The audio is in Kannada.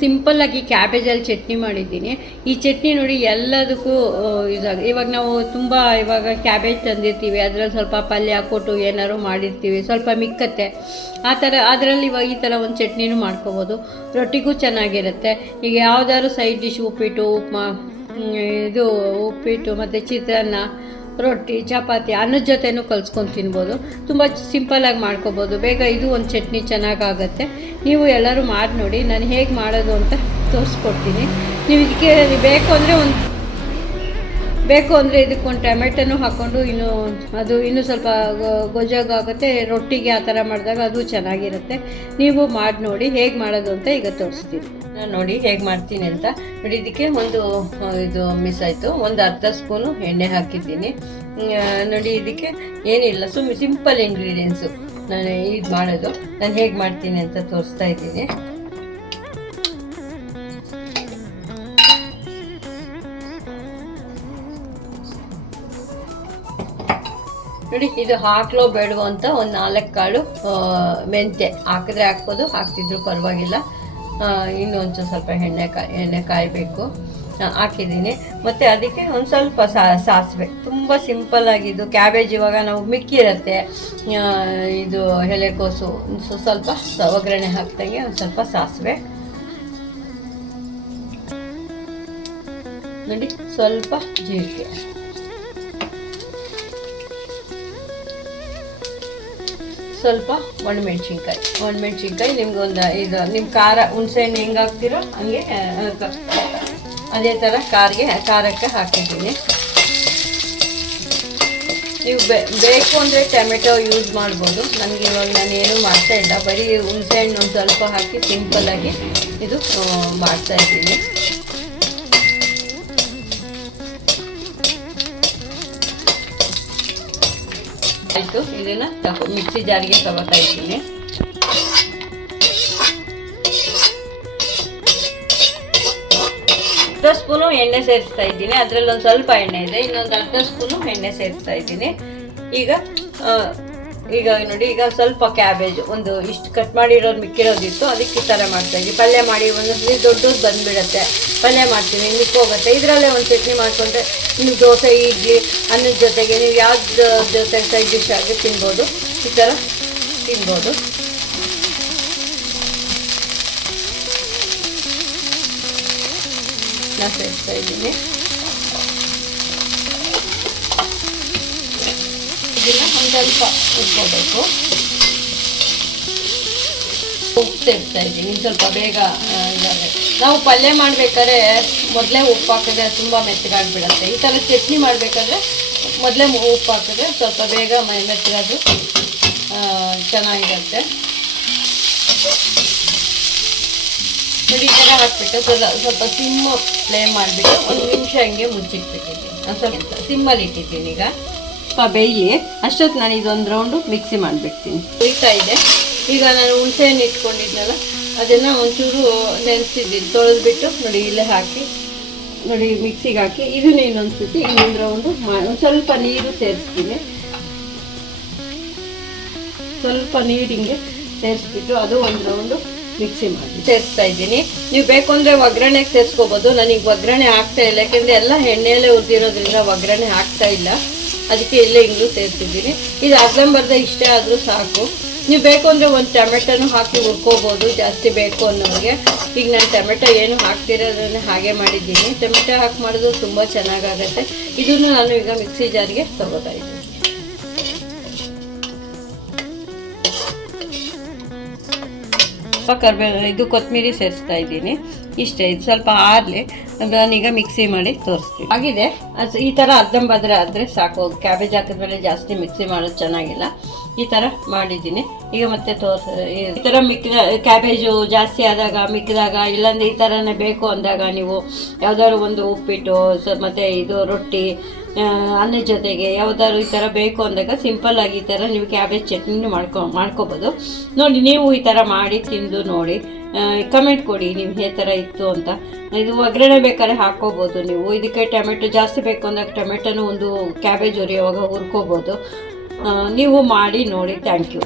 ಸಿಂಪಲ್ಲಾಗಿ ಕ್ಯಾಬೇಜಲ್ಲಿ ಚಟ್ನಿ ಮಾಡಿದ್ದೀನಿ. ಈ ಚಟ್ನಿ ನೋಡಿ ಎಲ್ಲದಕ್ಕೂ ಇವಾಗ ನಾವು ತುಂಬ ಇವಾಗ ಕ್ಯಾಬೇಜ್ ತಂದಿರ್ತೀವಿ, ಅದರಲ್ಲಿ ಸ್ವಲ್ಪ ಪಲ್ಯ ಹಾಕ್ಕೊಟ್ಟು ಏನಾದ್ರು ಮಾಡಿರ್ತೀವಿ, ಸ್ವಲ್ಪ ಮಿಕ್ಕತ್ತೆ ಆ ಥರ. ಅದರಲ್ಲಿ ಇವಾಗ ಈ ಥರ ಒಂದು ಚಟ್ನಿನೂ ಮಾಡ್ಕೊಬೋದು, ರೊಟ್ಟಿಗೂ ಚೆನ್ನಾಗಿರುತ್ತೆ. ಈಗ ಯಾವುದಾದ್ರು ಸೈಡ್ ಡಿಶ್ ಉಪ್ಪಿಟ್ಟು, ಉಪ್ಮಾ, ಉಪ್ಪಿಟ್ಟು ಮತ್ತು ಚಿತ್ರಾನ್ನ, ರೊಟ್ಟಿ, ಚಪಾತಿ ಅನ್ನದ ಜೊತೆನೂ ಕಲ್ಸ್ಕೊಂಡು ತಿನ್ಬೋದು. ತುಂಬ ಸಿಂಪಲ್ಲಾಗಿ ಮಾಡ್ಕೊಬೋದು, ಬೇಗ ಇದು ಒಂದು ಚಟ್ನಿ ಚೆನ್ನಾಗಾಗತ್ತೆ. ನೀವು ಎಲ್ಲರೂ ಮಾಡಿ ನೋಡಿ, ನಾನು ಹೇಗೆ ಮಾಡೋದು ಅಂತ ತೋರಿಸ್ಕೊಡ್ತೀನಿ. ನೀವು ಇದಕ್ಕೆ ಬೇಕು ಅಂದರೆ ಇದಕ್ಕೊಂದು ಟೊಮೆಟೊನೂ ಹಾಕ್ಕೊಂಡು ಇನ್ನೂ ಸ್ವಲ್ಪ ಗೊಜ್ಜಾಗುತ್ತೆ. ರೊಟ್ಟಿಗೆ ಆ ಥರ ಮಾಡಿದಾಗ ಅದು ಚೆನ್ನಾಗಿರುತ್ತೆ. ನೀವು ಮಾಡಿ ನೋಡಿ ಹೇಗೆ ಮಾಡೋದು ಅಂತ ಈಗ ತೋರಿಸ್ತೀನಿ. ನಾನು ನೋಡಿ ಹೇಗೆ ಮಾಡ್ತೀನಿ ಅಂತ ನೋಡಿ. ಇದಕ್ಕೆ ಇದು ಮಿಸ್ ಆಯಿತು, ಒಂದು ಅರ್ಧ ಸ್ಪೂನು ಎಣ್ಣೆ ಹಾಕಿದ್ದೀನಿ ನೋಡಿ. ಇದಕ್ಕೆ ಏನಿಲ್ಲ, ಸಿಂಪಲ್ ಇಂಗ್ರೀಡಿಯೆಂಟ್ಸು ನಾನು ಇದು ಮಾಡೋದು. ನಾನು ಹೇಗೆ ಮಾಡ್ತೀನಿ ಅಂತ ತೋರಿಸ್ತಾ ಇದ್ದೀನಿ. ನೋಡಿ, ಇದು ಹಾಕ್ಲೋ ಬೇಡವೋ ಅಂತ ಒಂದು 4 ಕಾಳು ಮೆಂತ್ಯ ಹಾಕಿದ್ರೆ ಹಾಕ್ಬೋದು, ಹಾಕ್ತಿದ್ರು ಪರವಾಗಿಲ್ಲ. ಇನ್ನೊಂದು ಸ್ವಲ್ಪ ಎಣ್ಣೆ ಕಾಯಬೇಕು, ಹಾಕಿದ್ದೀನಿ. ಮತ್ತು ಅದಕ್ಕೆ ಒಂದು ಸ್ವಲ್ಪ ಸಾಸಿವೆ, ತುಂಬ ಸಿಂಪಲ್ಲಾಗಿದ್ದು. ಕ್ಯಾಬೇಜ್ ಇವಾಗ ನಾವು ಮಿಕ್ಕಿರುತ್ತೆ, ಇದು ಎಲೆಕೋಸು, ಸ್ವಲ್ಪ ಒಗ್ಗರಣೆ ಹಾಕ್ದಂಗೆ ಒಂದು ಸ್ವಲ್ಪ ಸಾಸಿವೆ ನೋಡಿ, ಸ್ವಲ್ಪ ಜೀರಿಗೆ, ಸ್ವಲ್ಪ ಒಣಮೆಣ್ಸಿನ್ಕಾಯಿ ನಿಮ್ಗೆ ಇದು ನಿಮ್ಮ ಖಾರ ಹುಣಸೆಹಣ್ಣು ಹೆಂಗೆ ಹಾಕ್ತಿರೋ ಹಂಗೆ ಅದೇ ಥರ ಖಾರಕ್ಕೆ ಹಾಕಿದ್ದೀನಿ. ನೀವು ಬೇಕು ಅಂದರೆ ಟೊಮೆಟೊ ಯೂಸ್ ಮಾಡ್ಬೋದು. ನನಗೆ ಇವಾಗ ನಾನು ಏನೂ ಮಾಡ್ತಾಯಿಲ್ಲ, ಬರೀ ಹುಣಸೆಹಣ್ಣು ಒಂದು ಸ್ವಲ್ಪ ಹಾಕಿ ಸಿಂಪಲ್ಲಾಗಿ ಇದು ಮಾಡ್ತಾಯಿದ್ದೀನಿ. ಆಯಿತು, ಇದನ್ನು ಮಿಕ್ಸಿ ಜಾರಿಗೆ ತಗೋತಾ ಇದ್ದೀನಿ. ಅರ್ಧ ಸ್ಪೂನು ಎಣ್ಣೆ ಸೇರಿಸ್ತಾ ಇದ್ದೀನಿ. ಅದರಲ್ಲಿ ಒಂದು ಸ್ವಲ್ಪ ಎಣ್ಣೆ ಇದೆ, ಇನ್ನೊಂದು ಅರ್ಧ ಸ್ಪೂನು ಎಣ್ಣೆ ಸೇರಿಸ್ತಾ ಇದ್ದೀನಿ. ಈಗ ನೋಡಿ, ಈಗ ಸ್ವಲ್ಪ ಕ್ಯಾಬೇಜ್ ಒಂದು ಇಷ್ಟು ಕಟ್ ಮಾಡಿರೋದು ಮಿಕ್ಕಿರೋದಿತ್ತು, ಅದಕ್ಕೆ ಈ ಥರ ಮಾಡ್ತಾಯಿದ್ದೀನಿ. ಪಲ್ಯ ಮಾಡಿ ಒಂದೊಂದು ದೊಡ್ಡದು ಬಂದುಬಿಡುತ್ತೆ, ಪಲ್ಯ ಮಾಡ್ತೀನಿ ಮಿಕ್ಕೋಗುತ್ತೆ. ಇದರಲ್ಲೇ ಒಂದು ಚಟ್ನಿ ಮಾಡಿಕೊಂಡ್ರೆ ನೀವು ದೋಸೆ, ಇಡ್ಲಿ, ಅನ್ನದ ಜೊತೆಗೆ ನೀವು ಯಾವ್ದು ಜೊತೆ ಸೈಡ್ ಡಿಶ್ ಆಗಿ ತಿನ್ಬೋದು, ಈ ಥರ ತಿನ್ಬೋದು. ನಾನು ಸೇರಿಸ್ತಾ ಇದ್ದೀನಿ. ಇದನ್ನು ಒಂದು ಸ್ವಲ್ಪ ಉಟ್ಕೋಬೇಕು. ಉಪ್ಪು ಸೇರಿಸ್ತಾ ಇದ್ದೀನಿ, ಸ್ವಲ್ಪ ಬೇಗ ಇದಾವೆ. ನಾವು ಪಲ್ಯ ಮಾಡಬೇಕಾದ್ರೆ ಮೊದಲೇ ಉಪ್ಪು ಹಾಕಿದ್ರೆ ತುಂಬ ಮೆತ್ತಗಾಗಿಬಿಡುತ್ತೆ. ಈ ಥರ ಚಟ್ನಿ ಮಾಡಬೇಕಾದ್ರೆ ಮೊದಲೇ ಉಪ್ಪು ಹಾಕಿದ್ರೆ ಸ್ವಲ್ಪ ಬೇಗ ಮೆತ್ತಗಾದ್ರು ಚೆನ್ನಾಗಿರುತ್ತೆ. ನೋಡಿ, ಈ ಥರ ಹಾಕ್ಬಿಟ್ಟು ಸ್ವಲ್ಪ ಸಿಮ್ ಫ್ಲೇಮ್ ಮಾಡಿಬಿಟ್ಟು 1 ನಿಮಿಷ ಹಂಗೆ ಮುಚ್ಚಿಟ್ಬಿಟ್ಟಿದ್ದೀನಿ. ನಾನು ಸ್ವಲ್ಪ ಸಿಮ್ಮಲ್ಲಿ ಇಟ್ಟಿದ್ದೀನಿ. ಈಗ ಸ್ವಲ್ಪ ಬೇಯಿ ಅಷ್ಟೊತ್ತು ನಾನು ಇದೊಂದು ರೌಂಡು ಮಿಕ್ಸಿ ಮಾಡಿಬಿಡ್ತೀನಿ. ಉರಿತಾ ಇದೆ. ಈಗ ನಾನು ಹುಣಸೆಹಣ್ಣು ಇಟ್ಕೊಂಡಿದ್ನಲ್ಲ, ಅದನ್ನು ಒಂಚೂರು ನೆನೆಸಿದ್ದೀನಿ, ತೊಳೆದ್ಬಿಟ್ಟು ನೋಡಿ ಇಲ್ಲೇ ಹಾಕಿ ನೋಡಿ ಮಿಕ್ಸಿಗೆ ಹಾಕಿ ಇದನ್ನು ಇನ್ನೊಂದು ಸತಿ ಇನ್ನೊಂದು ರೌಂಡು ಒಂದು ಸ್ವಲ್ಪ ನೀರು ಸೇರಿಸ್ತೀನಿ. ಸ್ವಲ್ಪ ನೀರಿಂಗೆ ಸೇರಿಸ್ಬಿಟ್ಟು ಅದು ಒಂದು ರೌಂಡು ಮಿಕ್ಸಿ ಮಾಡಿ ಸೇರಿಸ್ತಾ ಇದ್ದೀನಿ. ನೀವು ಬೇಕು ಅಂದರೆ ಒಗ್ಗರಣೆಗೆ ಸೇರಿಸ್ಕೋಬೋದು. ನನಗೆ ಒಗ್ಗರಣೆ ಆಗ್ತಾ ಇಲ್ಲ, ಯಾಕೆಂದರೆ ಎಲ್ಲ ಎಣ್ಣೆಯಲ್ಲೇ ಹುರಿದಿರೋದ್ರಿಂದ ಒಗ್ಗರಣೆ ಆಗ್ತಾ ಇಲ್ಲ, ಅದಕ್ಕೆ ಇಲ್ಲೇ ಹಿಂಗೂ ಸೇರಿಸಿದ್ದೀನಿ. ಇದು ಅರ್ಧಂಬರ್ಧ ಇಷ್ಟೇ ಆದರೂ ಸಾಕು. ನೀವು ಬೇಕು ಅಂದರೆ ಒಂದು ಟೊಮೆಟೊನೂ ಹಾಕಿ ಹುರ್ಕೋಬೋದು, ಜಾಸ್ತಿ ಬೇಕು ಅನ್ನೋರಿಗೆ. ಈಗ ನಾನು ಟೊಮೆಟೊ ಏನು ಹಾಕ್ತಿರೋದನ್ನೇ ಹಾಗೆ ಮಾಡಿದ್ದೀನಿ. ಟೊಮೆಟೊ ಹಾಕಿ ಮಾಡಿದ್ರು ತುಂಬ ಚೆನ್ನಾಗಾಗತ್ತೆ. ಇದನ್ನು ನಾನು ಈಗ ಮಿಕ್ಸಿ ಜಾರಿಗೆ ತಗೋತಾ ಇದ್ದೀನಿ. ಇದು ಕೊತ್ತಂಬರಿ ಸೇರಿಸ್ತಾ ಇದ್ದೀನಿ. ಇಷ್ಟೇ, ಇದು ಸ್ವಲ್ಪ ಆರಲಿ ನಾನೀಗ ಮಿಕ್ಸಿ ಮಾಡಿ ತೋರಿಸ್ತೀನಿ. ಆಗಿದೆ, ಈ ಥರ ಅರ್ಧಂಬರ್ಧ ಆದರೆ ಸಾಕು. ಕ್ಯಾಬೇಜ್ ಹಾಕಿದ್ಮೇಲೆ ಜಾಸ್ತಿ ಮಿಕ್ಸಿ ಮಾಡೋದು ಚೆನ್ನಾಗಿಲ್ಲ. ಈ ಥರ ಮಾಡಿದ್ದೀನಿ. ಈಗ ಮತ್ತೆ ಈ ಥರ ಕ್ಯಾಬೇಜು ಜಾಸ್ತಿ ಆದಾಗ ಮಿಕ್ಕಿದಾಗ, ಇಲ್ಲಾಂದರೆ ಈ ಥರನೇ ಬೇಕು ಅಂದಾಗ ನೀವು ಯಾವುದಾದ್ರು ಒಂದು ಉಪ್ಪಿಟ್ಟು ಮತ್ತು ಇದು ರೊಟ್ಟಿ, ಅನ್ನದ ಜೊತೆಗೆ ಯಾವುದಾದ್ರು ಈ ಥರ ಬೇಕು ಅಂದಾಗ ಸಿಂಪಲ್ಲಾಗಿ ಈ ಥರ ನೀವು ಕ್ಯಾಬೇಜ್ ಚಟ್ನಿನೂ ಮಾಡ್ಕೋಬೋದು. ನೋಡಿ, ನೀವು ಈ ಥರ ಮಾಡಿ ತಿಂದು ನೋಡಿ, ಕಮೆಂಟ್ ಕೊಡಿ ನೀವು ಯಾವ ಥರ ಇತ್ತು ಅಂತ. ಇದು ಒಗ್ಗರಣೆ ಬೇಕಾದ್ರೆ ಹಾಕ್ಕೋಬೋದು ನೀವು. ಇದಕ್ಕೆ ಟೊಮೆಟೊ ಜಾಸ್ತಿ ಬೇಕು ಅಂದಾಗ ಟೊಮೆಟೊನೂ ಒಂದು ಕ್ಯಾಬೇಜ್ ಹುರಿಯುವಾಗ ಹುರ್ಕೋಬೋದು. ನೀವು ಮಾಡಿ ನೋಡಿ. Thank you.